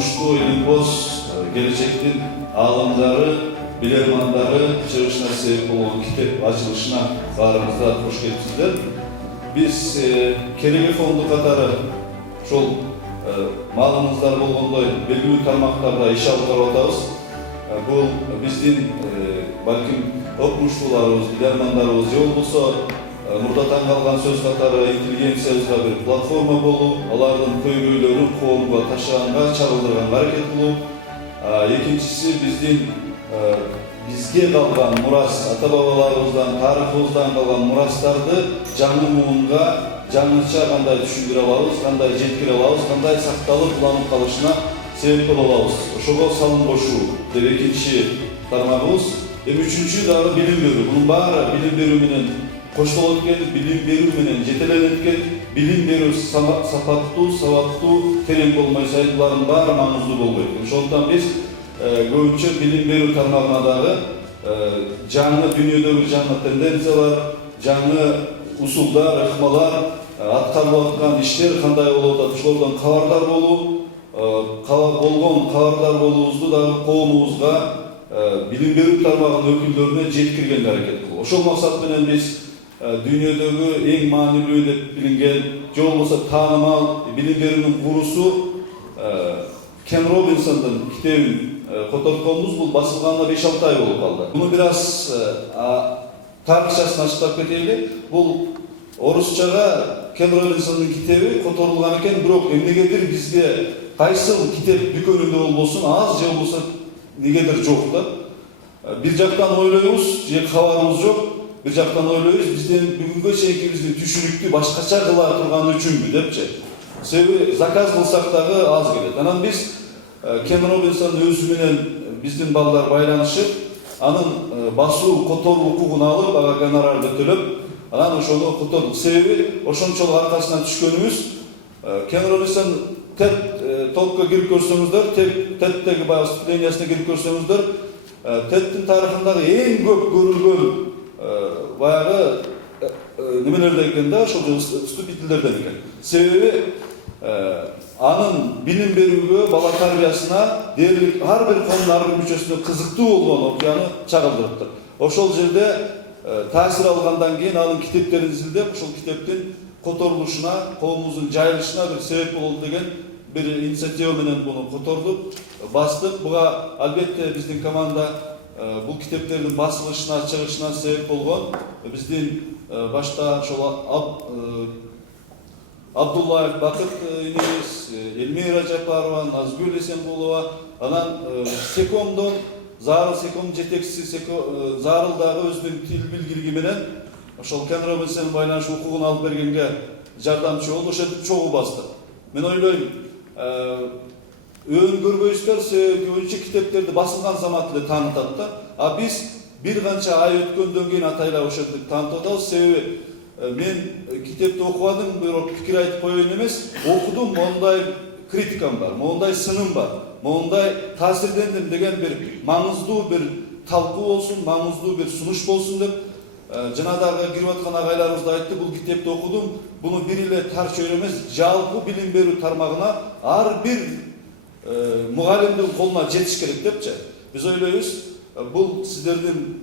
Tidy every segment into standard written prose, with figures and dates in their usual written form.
окумуштуу илимпоз келечектин аалымдары, билермандары чыгышына себеп болгон китеп ачылышына баарыңыздар кош келипсиздер. Биз Кереге фонду катары ошол маалыңыздар болгондой белгилүү тармактарда иш алып барып атабыз. Бул биздин балким окумуштууларыбыз, билермандарыбыз же болбосо мурдатан калган сөз катары интеллигенциябызга бир платформа болуп, алардын көйгөйлөрүн коомго ташыганга, чагылдырганга аракет кылуу. Экинчиси бизге калган мурас, ата-бабаларыбыздан, тарыхыбыздан калган мурастарды жаңы муунга жаңыча кандай түшүндүрө алабыз, кандай жеткире алабыз, кандай сакталып уланып калышына себеп боло алабыз. Ошого салым кошуу деп экинчи тармагыбыз. Үчүнчү дагы билим берүү. Бунун баары билим берүү менен коштолот экен, билим берүү менен жетеленет экен. Билим берүү сапаттуу, сабаттуу, терең болмой сайт булардын баары маңыздуу болбойт. Ошондуктан биз көбүнчө билим берүү тармагына дагы жаңы дүйнөдөгү жаңы тенденциялар, жаңы усулдар, ыкмалар, аткарылып аткан иштер кандай болуп атат, ошолордон кабардар болуу, болгон кабардар болуубузду дагы коомубузга билим берүү тармагынын өкүлдөрүнө жеткиргенге аракет кылуу. Ошол максат менен биз дүйнөдөгү эң маанилүү деп билинген, же болбосо таанымал билим берүүнүн курусу Кен Робинсондун китебин котортконбуз. Бул басылганына 5-6 ай болуп калды. Муну бир аз тарыхчасын ачыктап кетели. Бул орусчага Кен Робинсондун китеби которулган экен, бирок эмнегедир бизге кайсыл китеп дүкөнүндө болбосун аз же болбосо негедир жок да. Бир жактан ойлойбуз, же кабарыбыз жок. Бир жактан ойлойбуз, бизден бүгүнгө чейинки биздин түшүнүктү башкача кыла турган үчүнбү депчи. Себеби заказ кылсак дагы аз келет. Анан биз Кен Робинсон өзү менен биздин балдар байланышып, анын басуу, которуу укугун алып, ага гонорарды төлөп, анан ошону котордук. Себеби ошончолук аркасына түшкөнүбүз, Кен Робинсон TED толкко кирип көрсөңүздөр, TED-теги баягы выступлениясына кирип көрсөңүздөр, TED-тин тарыхындагы эң көп көрүлгөн баягы немелерден экен да, ошол выступительдерден экен. Себеби анын билим берүүгө, бала тарбиясына дээрлик ар бир коомдун ар бир мүчөсүнө кызыктуу болгон окуяны чагылдырыптыр. Ошол жерде таасир алгандан кийин анын китептерин изилдеп, ошол китептин которулушуна, коомубуздун жайылышына бир себеп болду деген бир инициатива менен буну котордук, бастык. Буга албетте биздин команда бул китептердин басылышына, чыгышына себеп болгон биздин башта ошол Абдуллаев Бакыт инебиз, Элмира Жапарова, Назгүл Эсенбулова, анан Секомдон Зарыл Секом жетекчиси Зарыл дагы өзүнүн тил билгилиги менен ошол Кен Робинсон байланыш укугун алып бергенге жардамчы болду. Ошентип чогуу бастык. Мен ойлойм, өөн көрбөйсүздөр, себеби көбүнчө китептерди басылган замат эле таанытат да. А биз бир канча ай өткөндөн кийин атайлап ошентип таанытып атабыз. Себеби мен китепти окубадым, бирок пикир айтып коеюн эмес, окудум, мондай критикам бар, мондай сыным бар, мондай таасирдендим деген бир маңыздуу бир талкуу болсун, маңыздуу бир сунуш болсун деп жана дагы кирип аткан агайларыбыз да айтты, бул китепти окудум, буну бир эле тар чөйрө эмес, жалпы билим берүү тармагына ар бир мугалимдин колуна жетиш керек депчи. Биз ойлойбуз, бул сиздердин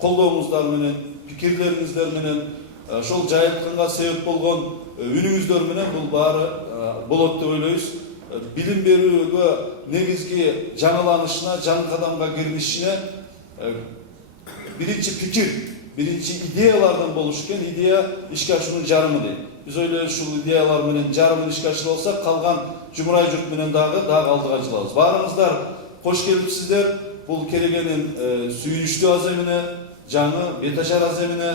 колдооңуздар менен, пикирлериңиздер менен, ошол жайылтканга себеп болгон үнүңүздөр менен бул баары болот деп ойлойбуз. Билим берүүгө негизги жаңыланышына, жаңы кадамга киришине биринчи пикир, биринчи идеялардан болуш экен. Идея ишке ашуунун жарымы дейт. Биз ойлойбуз, ушул идеялар менен жарымын ишке ашыра алсак, калган жумурай журт менен дагы алдыга жылабыз. Баарыңыздар кош келипсиздер. Бул Керегенин сүйүнүчтүү аземине, жаңы беташар аземине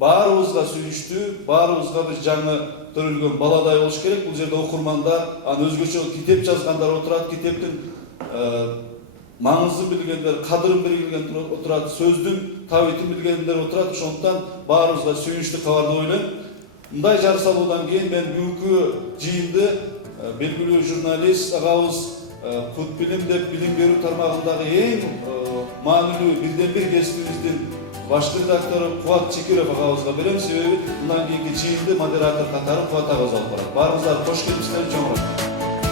баарыбызга сүйүнүчтүү, баарыбызга бир жаңы төрөлгөн баладай болуш керек. Бул жерде окурмандар, өзгөчө китеп жазгандар отурат, китептин маңызын билгендер, кадырын билгендер отурат, сөздүн табитин билгендер отурат. Ошондуктан баарыбызга сүйүнүчтүү кабар деп ойлойм. Мындай жар салуудан кийин мен бүгүнкү жыйынды белгилүү журналист агабыз Кутбилим деп билим берүү тармагындагы эң маанилүү бирден бир кесибибиздин баш редактору Кубат Чекиров агабызга берем. Себеби мындан кийинки жыйынды модератор катары Кубат агабыз алып барат. Баарыңыздар кош келипсиздер, чоң рахмат.